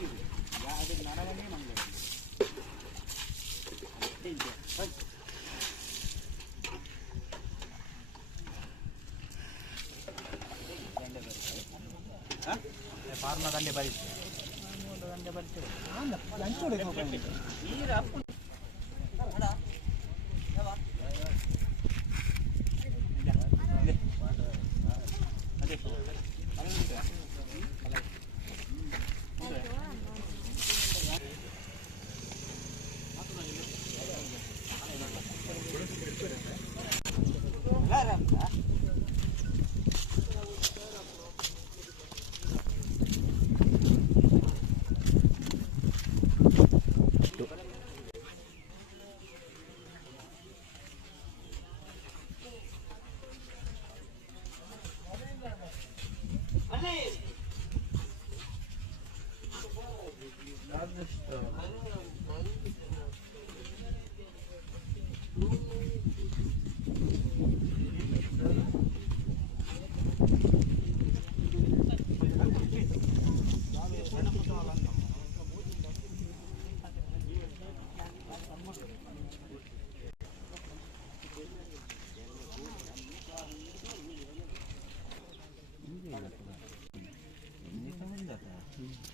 ಅದು ನರವನ್ನೇ ಮಂಗಳೂರು ಫಾರ್ಮ ದಂಡೆ ಬರೀತು ದಂಡೆ ಬರ್ತೇವೆ ನೀರು ಅಪ್ಪು 맛있어요.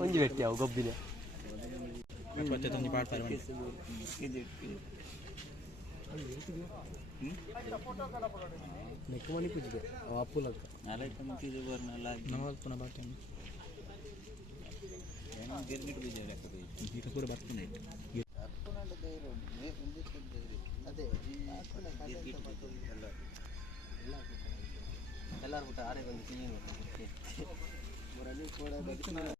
ಒಂಜಿ ಬೆಟ್ಟಿ ಅವು ಗೊಬ್ಬಿನ ಕೊಚ್ಚೆ ಪಾಡ್ತಾರೆ ನೆಕ್ ಮನಿ ಕುಜ್ಜಿದೆ ಅವು ಅಪ್ಪುಲಕ್ಕ ನವಲ್ಪುನ ಬಾಟೆ ಈಗ ಕೂಡ ಬರ್ತಾನೆ ಎಲ್ಲರೂ ಊಟ ಆರೆ ಬಂದು ತಿನ್ನಿ